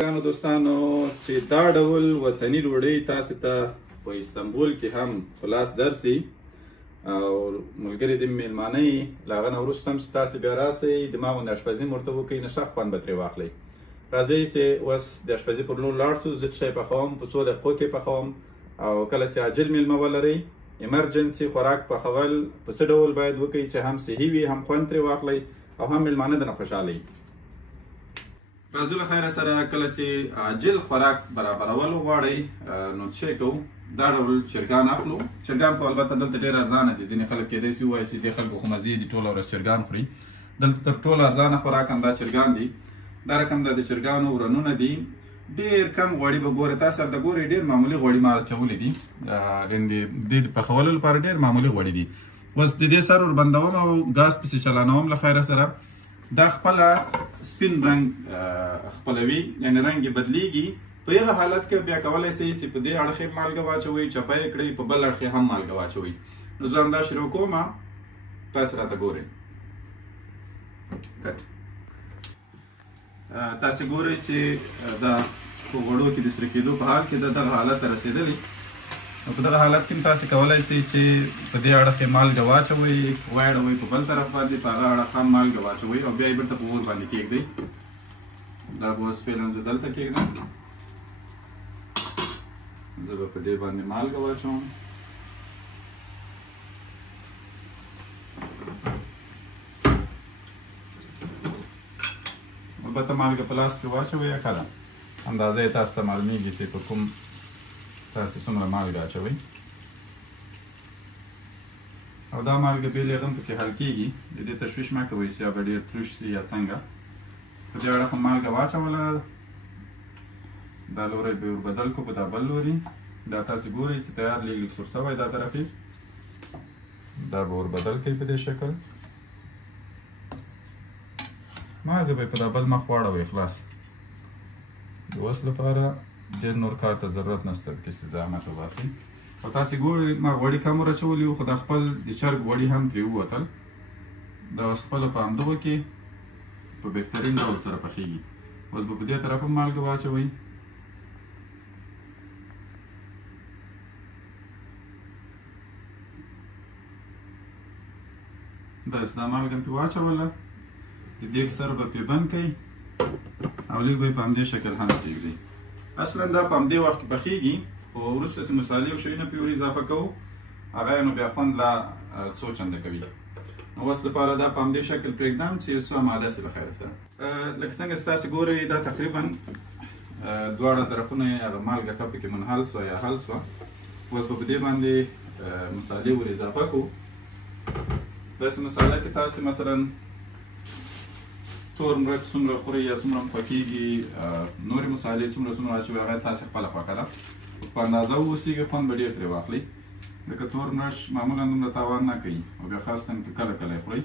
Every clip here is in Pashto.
ګرانو دوستانو چې دا ډول وطني ډوډۍ تاسو ته په استانبول کې هم په لاس درسي او ملګري د میلمانه یې له هغه نه وروسته هم چې تاسو بیا راسئ دما غوندې اشپزي مو ورته وکړئ نو ښه خوند به ترې واخلئ. راځئ چې اوس د اشپزي پر لور لاړ شو. زه شی پخوم په 2 دقیقو کې پخوم او کله چې عاجل میلمه ولرئ ایمرجنسي خوراک پخول په څه ډول باید وکړئ چې هم صحي وي هم خوند ترې واخلئ او هم میلمانه درنه خوشحاله وي. راځو له خیره سره کله چې عاجل خوراک برابرول غواړئ نو څه کوو؟ دا ډول چرګان اخلو. چرګان خو البته دلته ډېر ارزانه دي. ځینې خلک کیدای شي ووایي چې دې خلکو خو مزې دي ټوله ورځ چرګان خوري. دلته تر ټولو ارزانه خوراک هم دا چرګان دي. دا رقم د چرګانو ورنونه دي. ډېر کم غوړي به ګورئ. تاسو ورته ګورئ ډېر معمولي غوړي ما اچولي دي. د پخولو لپاره ډېر معمولي غوړي دي. اوس د دې سر وربندوم او ګاز پسې چلانوم له خیره سره. دا خپله سپین رنګ خپلوي یعنې رنګ یې بدلیږي. په هغه حالت کې بیا کولی شئ چې په دې اړخ یې مالګه واچوئ، چپه یې کړئ، په بل اړخ یې هم مالګه واچوئ. نو زه همدا شروع کوم، تاسو راته ګورئ. تاسو ګورئ چې دا په غوړو کې د سره کېدو په حال کې د دغه حالت ته رسېدلی. نو په دغه حالت کې هم تاسو کولی شئ چې په دې اړخ یې مالګه واچوئ، واړوئ په بل طرف باندې، په هغه اړخ هم مالګه واچوئ او بیا یې بېرته په اور باندې کېږدئ. دا به اوس فعلا زه دلته کېږدم. زه به په دې باندې مالګه واچوم. البته مالګه په لاس کې واچوئ یا که نه اندازه یې تاسو ته معلومیږي چې په کوم تاسو څومره مالګه اچوئ. او دا مالګه بېل یې هم پکې حل کېږي. د دې تشویش مه کوئ چې یا به ډېر تروش شي یا څنګه. په دې اړخ مالګه واچوله، دا لوری به ور بدل کړو په دا بل لوري. دا تاسو ګورئ چې تیار لږ لږ سور شوی دا طرف یې. دا به ور بدل کړئ په دې شکل. مازې به یې په دا بل مخ واړوئ. خلاص د اوس لپاره ډېر نور کار ته ضرورت نشته چې زحمت وباسئ. او تاسې ګورئ ما غوړي کم ور اچولي وو، خو دا خپل د چرګ غوړي هم ترې ووتل. دا اوس خپله په همدغو کې په بهترین ډول سره پخېږي. اوس به په دې طرف هم مالګه واچوئ. داسې دا مالګه مې پرې واچوله. د دیګ سر به پرې بند کړئ او لږ به یې په همدې شکل هم پرېږدئ. اصلا دا په همدې وخت کې پخېږي، خو وروسته چې مصالې او شیونه پرې ور اضافه کوو هغه یې نو بیا خوند لا څو چنده کوي. نو اوس لپاره دا په همدې شکل پرېږدم چې یو څه اماده شي له خیره سره. لکه څنګه چې تاسې ګورئ دا تقریبا دواړه طرفونه یې هغه مالګه ښه پکې منحل سوه یا حل سوه. اوس به په دې باندې مصالې ور اضافه کړو. داسې مساله کې تاسې مثلا تور مرچ څومره خورئ یا څومره مو خوښېږي، نورې مسالې څومره اچوئ هغه تاسې خپله خوښه ده. په اندازه واوسېږئ، خوند به ډېر ترې واخلئ. لکه تور مرچ معمولا دومره تاوان نه کوي او بیا خاصتا که کله کله یې خورئ.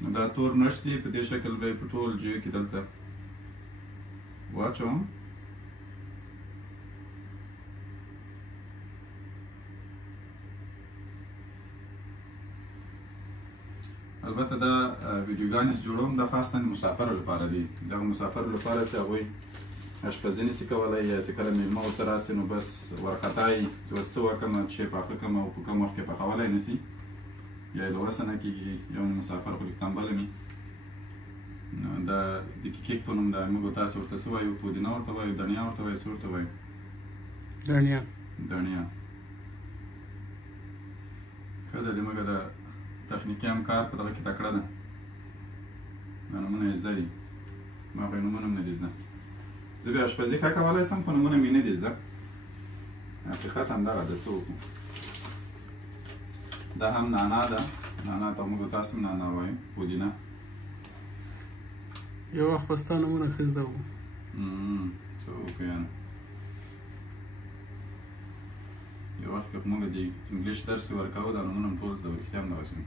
نو دا تور مرچ دي، په دې شکل به یې په ټول جیو کې دلته واچوم. البته دا ویډیوګانې چې جوړوم دا خاصتا مسافرو لپاره دي. دغه مسافرو لپاره چې هغوی اشپزي نشي کولی یا چې کله میلمه ورته راسي نو بس وارخطا یي چې اوس څه وکړم چې پاخه کړم او په کوم وخت کې پخولی نشي یا یې له وسه نه کېږي. یو مسافر خو لږ تنبله وي. نو دا د کیک په نوم دا موږ تاسو ورته څه وایو؟ پودینه ورته وایو، دڼیا ورته وایو، څه ورته وایو؟ دڼیا. ښه ده. زموږ د تخنیکي همکار په دغه کې تکړه ده. دا نومونه یې زده دي. ما خو یې نومونه هم نه دي زده. زه بیا اشپزي ښه کولی شم خو نومونه مې نه دي زده. حقیقت همدغه ده. څه وکړو؟ دا هم نعنا ده. نعنا ته موږ تاسو هم نعنا وایو. پودینه. یو وخت به ستا نومونه ښه زده وو. څه وکړو یعنې یو وخت کې خو موږ د انګلیش درس ورکوو دا نومونه هم ټول زده وو. رښتیا هم دغسې وو.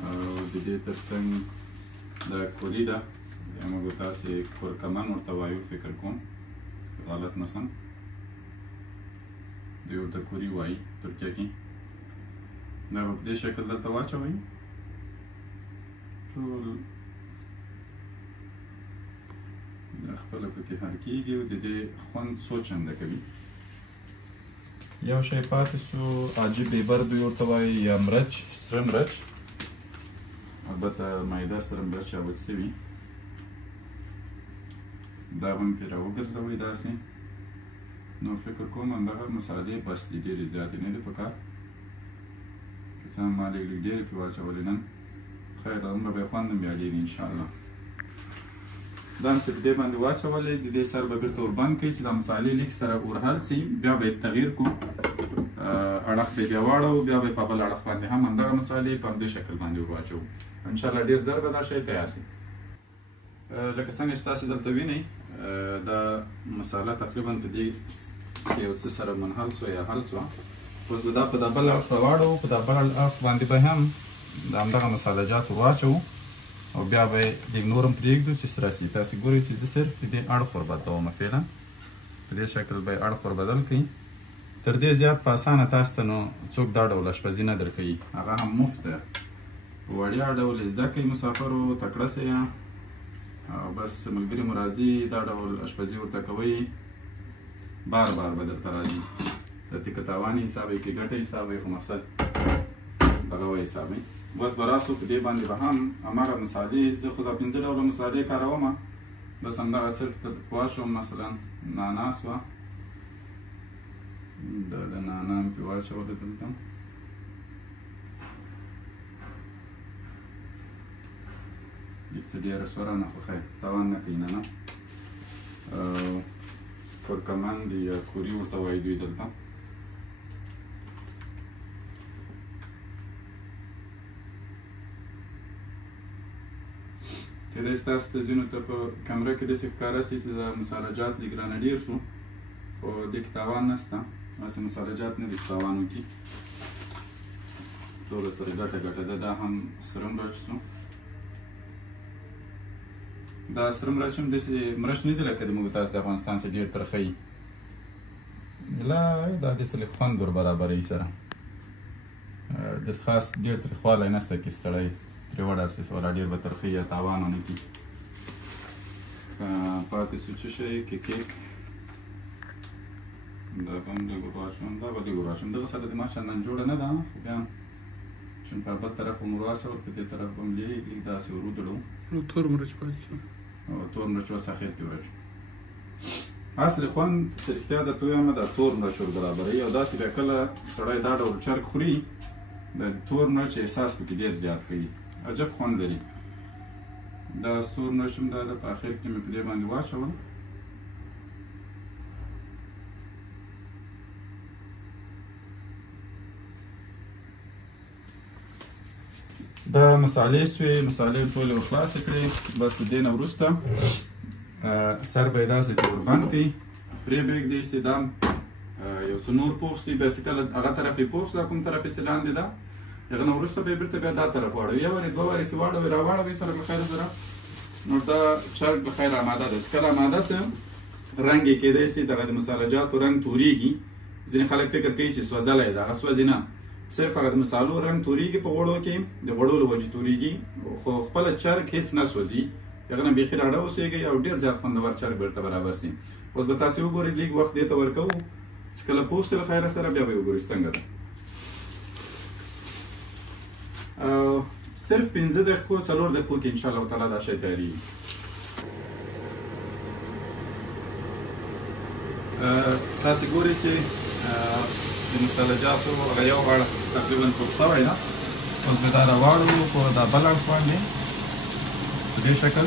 او د دې تر څنګ دا کوری ده یا موږ تاسې کورکمن ورته وایو فکر کوم غلط نسم. دوی ورته کوری وایي ترکیه کې. دا به په دې شکل دلته واچوئ ټول دا خپله پکې حل کېږي او د دې خوند څو چنده کوي. یو شی پاتې سو عجیب بیبر دوی ورته وایي یا مرچ، سره مرچ، البته مایده سره مرچ راوچ سوي، دا هم پرې راوګرځوئ داسې. نو فکر کوم همدغه مسالې بس دي، ډېرې زیاتې نه دي پکار. که څه هم ما لږ لږ ډېرې پرې واچولې نن، خیر دومره به یې خوند هم یادېږي انشاءالله. دا هم چې په دې باندې واچولې، د دې سر به بېرته وربند کړئ چې دا مسالې لږ سره ورحل سي، بیا به یې تغییر کړو، اړخ به یې بیا واړوو، بیا به یې په بل اړخ باندې هم همدغه مسالې په همدې شکل باندې ور واچوو. انشاءالله ډېر زر به دا شی تیار سي. لکه څنګه چې تاسې دلته وینئ، دا مساله تقریبا په دې کې یو څه سره منحل سوه یا حل سوه. اوس به دا په دا بل اړخ راواړوو، په دا بل اړخ باندې به هم د همدغه مساله جات ور واچوو او بیا به یې لږ نور هم پرېږدو چې سره سي. تاسې ګورئ چې زه صرف د دې اړخ ور بدلوم، فعلا په دې شکل به یې اړخ ور بدل کړئ. تر دې زیات په اسانه تاسو ته نو څوک دا ډول اشپزي نه درکوي، هغه هم مفت ده، په وړیا ډول یې زده کړئ مسافرو، تکړه سئ او بس ملګري مو راځي دا ډول اشپزي ورته کوئ، بار بار به درته راځي. د تیکه تاواني حساب یې کې ګټه حساب یې، خو مقصد دغه وه حساب یې. بس به راسو په دې باندې به هم هماغه مسالې، زه خو دا 5 ډوله مسالې کاروم، بس همدغه صرف واچوم. مثلا نعنا سوه، دا د نعنا مې پرې واچوله دلته، لږ څه ډېره سوره نه، خو خیر تاوان نه کوي نعنا. کورکمند یا کوري ورته وایي دوی دلته. کېدای شي تاسو ته ځینو ته په کمره کې داسې ښکاره سي چې دا مساله جات لږ رانه ډېر شو، خو دې کې تاوان نشته، هسې مساله جات نه دي چې تاوان وکړي، ټوله سره ګټه ګټه ده. دا هم سره مرچ سو، دا سره مرچ هم داسې مرچ نه دي لکه د موږ تاسو د افغانستان څخه ډېر ترخه وي، لا دا داسې لږ خوند ور برابروي سره، داسې خاص ډېر تریخوالی نشته چې سړی پرې وډار سي، ولا ډېر به ترخه یا تاوان ونه کړي. پاتې سو څه شی کیک، دا به هم لږ ور واچوم، دا به لږ ور واچوم. دغه سره د ما چندان جوړه نه ده، خو بیا هم چې په بل طرف هم ور واچول، په دې طرف به هم لږ داسې ور ودړو. تور مرچ پاتې شو، تور مرچ وسخېد پرې واچوم. اصلي خوند چې رښتیا درته ووایم دا تور مرچ ور برابروي، او داسې بیا کله سړی دا ډول چرګ خوري، د تور مرچ احساس پکې ډېر زیات کوي، عجب خوند لري. دا تور مرچ هم دا په اخر کې مې په دې باندې واچول. دا مسالې سوې، مسالې ټولې ور خلاصې کړې، بس د دې نه وروسته سر به یې داسې ور بند کړئ، پرې پرېږدئ چې دا یو څه نور پوخ سي، بیا چې کله هغه طرف یې پوخ سي، کوم طرف یې چې لاندې ده، هغه نه وروسته به یې بېرته بیا دا طرف واړوئ، یو وارې دوه وارې چې واړوئ راواړوئ سره له خیره سره. نو دا چرګ به خیر آماده ده. چې کله آماده سي، رنګ یې کېدای سي دغه د مساله جاتو رنګ تورېږي، ځینې خلک فکر کوي چې سوځلی ده، هغه سوځي نه، صرف هغه د مسالو رنګ تورېږي په غوړو کې، د غوړو له وجې تورېږي، خو خپله چرګ هېڅ نه سوځي، هغه نه بیخي ډاډه اوسېږئ او ډېر زیات خوندور چرګ بېرته برابر سي. اوس به تاسې وګورئ، لږ وخت دې ته ورکوو، چې کله پوخ سي له خیره سره، بیا به یې وګورئ څنګه ده. صرف 15 دقیقو 4 دقیقو کې انشاءالله تعالی دا شی تیارېږي. تاسې ګورئ چې د مساله جاتو هغه یو اړخ تقریبا پوخ شوی ده، اوس به دا راواړوو په دا بل اړخ باندې په دې شکل،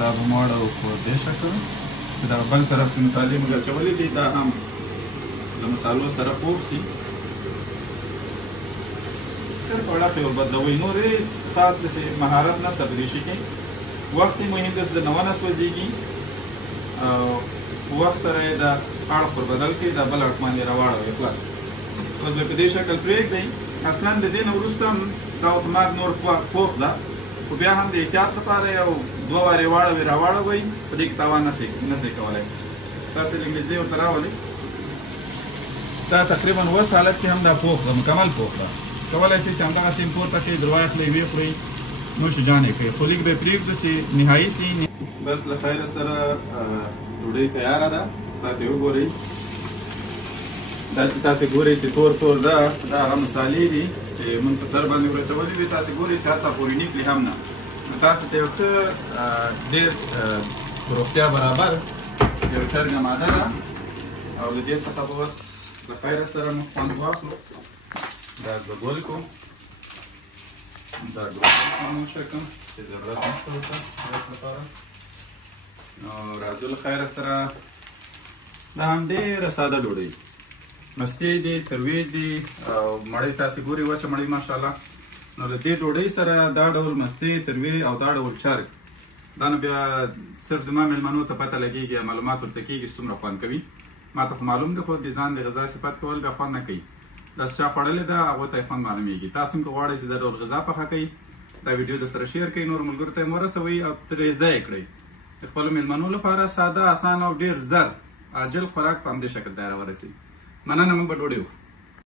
دا به مو واړوو په دې شکل چې دا بل طرف چې مسالې موږ اچولې دي دا هم د مسالو سره پوخ سي. صرف اړخ یې ور بدلوئ، نور هېڅ خاص داسې مهارت نشته په دې شي کې، وخت یې مهم داسې د نه ونه سوځېږي، او په وخت سره یې دا اړخ ور بدل کړئ، دا بل اړخ باندې راواړوئ خلاص. اوس به په دې شکل پرېږدئ. اصلا د دې نه وروسته هم دا اتومات نور پوخ ده، خو بیا هم د احتیاط لپاره یو 2 وارې واړوئ راواړوئ، په دې کې تاوان نشئ کولی. تاسې لږ نږدې ورته راولئ، دا تقریبا اوس حالت کې هم دا پوخ ده، مکمل پوخ ده. کولی شئ چې همدغسې هم پورته کړئ، در واخلئ ویې خورئ، نوش جان یې کړئ. خو لږ به یې پرېږدو چې نهایي سي. بس له خیره سره ډوډۍ تیاره ده. تاسې وګورئ، داسې تاسې ګورئ چې تور تور ده، دا هغه مسالې دي چې مونږ په سر باندې ورچولي وي. تاسې ګورئ چې حتی پورې نکلي هم نه. نو تاسو ته یو ښه ډېر په روغتیا برابر یو چرګه ماده ده او له دې څخه به اوس له خیره سره موږ خوند واخلو. دا ګول کو، دا ګول کوم شکم چې ضرورت نشته ورته رس لپاره. نو راځو له خیره سره. دا هم ډېره ساده ډوډۍ، مستې دي، تروې دي او مړۍ تاسې ګورئ وچه مړۍ ماشاءالله. نو له دې ډوډۍ سره دا ډول مستې، تروې او دا ډول چرګ، دا نو بیا صرف زما مېلمنو ته پته لګېږي، معلومات ورته کېږي چې څومره خوند کوي. ما ته خو معلوم دی، خو د ځان د غذا صفت کول بیا خوند نه کوي. داسې چا خوړلې ده هغو ته یې خوند معلومېږي. تاسو هم که غواړئ چې دا ډول غذا پخه کوئ، دا ویډیو درسره شیر کړئ، نورو ملګرو ته یې ورسوئ او ترې زده یې کړئ. د خپلو مېلمنو لپاره ساده، اسانه او ډېر زر عاجل خوراک په همدې شکل تیاره ورسوي. مننه، موږ به ډوډۍ وخورو.